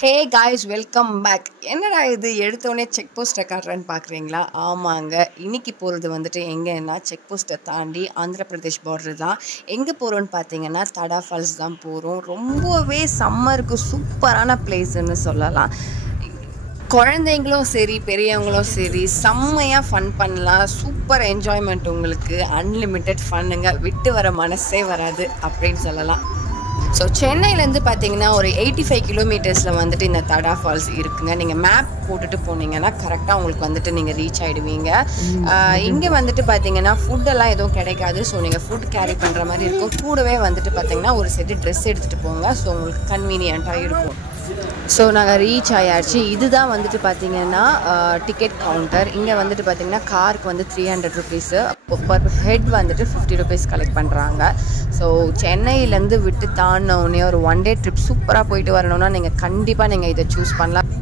Hey guys, welcome back. என்னடா இது எடுத்தோடனே செக் போஸ்ட்டை காட்டுறேன்னு பார்க்குறீங்களா? ஆமாங்க, இன்னைக்கு போகிறது வந்துட்டு எங்கன்னா செக் போஸ்ட்டை தாண்டி ஆந்திர பிரதேஷ் பார்டர் தான். எங்கே போகிறோன்னு பார்த்தீங்கன்னா தடா ஃபால்ஸ் தான் போகிறோம். ரொம்பவே சம்மருக்கு சூப்பரான பிளேஸ்ன்னு சொல்லலாம். குழந்தைங்களும் சரி பெரியவங்களும் சரி செம்மையாக ஃபன் பண்ணலாம். சூப்பர் என்ஜாய்மெண்ட், உங்களுக்கு அன்லிமிட்டெட் ஃபன்னுங்க, விட்டு வர மனசே வராது அப்படின்னு சொல்லலாம். ஸோ சென்னையிலேருந்து பார்த்தீங்கன்னா ஒரு 85 கிலோமீட்டர்ஸில் வந்துட்டு இந்த தடா ஃபால்ஸ் இருக்குங்க. நீங்கள் மேப் போட்டுட்டு போனீங்கன்னா கரெக்டாக உங்களுக்கு வந்துட்டு நீங்கள் ரீச் ஆகிடுவீங்க. இங்கே வந்துட்டு பார்த்தீங்கன்னா ஃபுட்டெல்லாம் எதுவும் கிடைக்காது. ஸோ நீங்கள் ஃபுட் கேரி பண்ணுற மாதிரி இருக்கும். கூடவே வந்துட்டு பார்த்தீங்கன்னா ஒரு செட்டு ட்ரெஸ் எடுத்துகிட்டு போங்க. ஸோ உங்களுக்கு கன்வீனியண்ட்டாக இருக்கும். ஸோ நாங்கள் ரீச் ஆயாச்சு. இதுதான் வந்துட்டு பார்த்தீங்கன்னா டிக்கெட் கவுண்டர். இங்கே வந்துட்டு பார்த்தீங்கன்னா காருக்கு வந்து 300 ருபீஸு, பர் ஹெட் வந்துட்டு 50 ருபீஸ் கலெக்ட் பண்ணுறாங்க. ஸோ சென்னையிலேருந்து விட்டு தாண்டினோடனே ஒரு 1 டே ட்ரிப் சூப்பராக போயிட்டு வரணும்னா நீங்கள் கண்டிப்பாக நீங்கள் இதை சூஸ் பண்ணலாம்.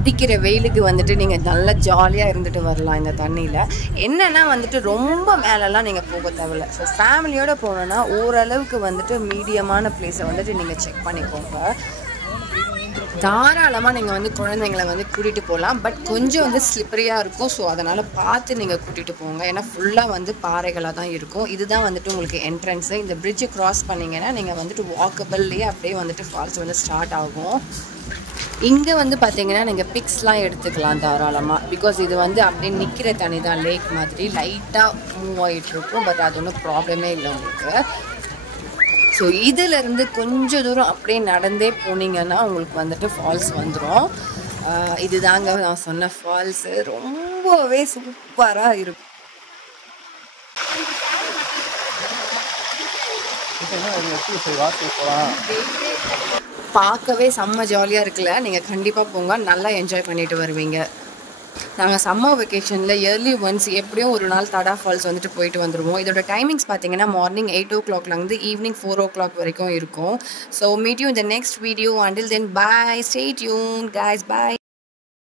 அடிக்கிற வெயிலுக்கு வந்துட்டு நீங்கள் நல்லா ஜாலியாக இருந்துட்டு வரலாம் இந்த தண்ணியில். என்னென்னா வந்துட்டு ரொம்ப மேலெல்லாம் நீங்கள் போக தேவையில்லை. ஸோ ஃபேமிலியோடு போனோன்னா ஓரளவுக்கு வந்துட்டு மீடியமான பிளேஸை வந்துட்டு நீங்கள் செக் பண்ணிக்கோங்க. தாராளமாக நீங்கள் வந்து குழந்தைங்களை வந்து கூட்டிகிட்டு போகலாம். பட் கொஞ்சம் வந்து ஸ்லிப்பரியாக இருக்கும். ஸோ அதனால் பார்த்து நீங்கள் கூட்டிகிட்டு போங்க. ஏன்னா ஃபுல்லாக வந்து பாறைகளாக தான் இருக்கும். இதுதான் வந்துட்டு உங்களுக்கு என்ட்ரன்ஸு. இந்த பிரிட்ஜை க்ராஸ் பண்ணிங்கன்னா நீங்கள் வந்துட்டு வாக்கபிள்லேயே அப்படியே வந்துட்டு ஃபால்ஸ் வந்து ஸ்டார்ட் ஆகும். இங்கே வந்து பார்த்தீங்கன்னா நீங்கள் பிக்ஸ்லாம் எடுத்துக்கலாம் தாராளமாக. பிகாஸ் இது வந்து அப்படியே நிற்கிற தண்ணி தான், லேக் மாதிரி லைட்டாக மூவ் ஆகிட்டுருக்கும். பட் அது ஒன்றும் ப்ராப்ளமே இல்லை உங்களுக்கு. ஸோ இதிலேருந்து கொஞ்சம் தூரம் அப்படியே நடந்தே போனீங்கன்னா உங்களுக்கு வந்துட்டு ஃபால்ஸ் வந்துடும். இதுதாங்க நான் சொன்ன ஃபால்ஸு. ரொம்பவே சூப்பராக இருக்கும். பார்க்கவே செம்ம ஜாலியாக இருக்குல்ல. நீங்கள் கண்டிப்பாக போங்க, நல்லா என்ஜாய் பண்ணிட்டு வருவீங்க. நாங்கள் சம்மர் வெக்கேஷனில் இயர்லி ஒன்ஸ் எப்படியும் ஒரு நாள் தடா ஃபால்ஸ் வந்துட்டு போயிட்டு வந்துடுவோம். இதோட டைமிங்ஸ் பார்த்தீங்கன்னா மார்னிங் 8 o'clockலேருந்து ஈவினிங் 4 o'clock வரைக்கும் இருக்கும். So meet you in the next video. Until then bye, stay tune guys, bye.